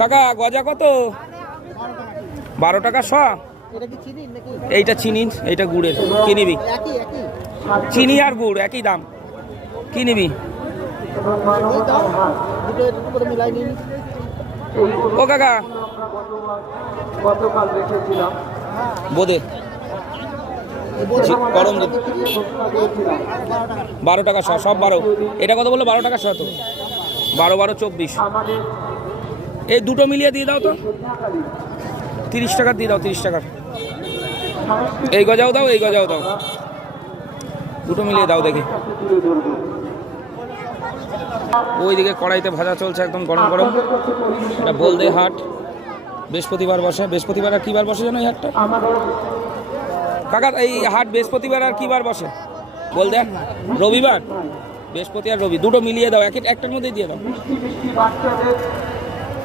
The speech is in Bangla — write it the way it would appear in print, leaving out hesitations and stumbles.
কাকা গজা কত? 12 টাকা শ। এইটা চিনি, এইটা গুড়ের। কি নিবি? চিনি আর গুড় একই দাম। কি নিবি? ও কাকা বোধে গরম 12 টাকা শ, সব 12। এটা কত বললো? 12 টাকা শ তো। 12 12 24। এই দুটো মিলিয়ে দিয়ে দাও তো। 30 টাকা দিয়ে দাও, 30 টাকার। এই গজাও দাও, এই গজাও দাও, দুটো মিলিয়ে দাও দেখি। ওইদিকে কড়াইতে ভাজা চলছে একদম গরম গরম। এটা বলদে হাট, বৃহস্পতিবার বসে। বৃহস্পতিবার আর কি বার বসে জানো এই হাটটা? কাকা এই হাট বৃহস্পতিবার আর কি বার বসে বলদে? রবিবার। বৃহস্পতি আর রবি দুটো মিলিয়ে দাও, একটার মধ্যেই দিয়ে দাও।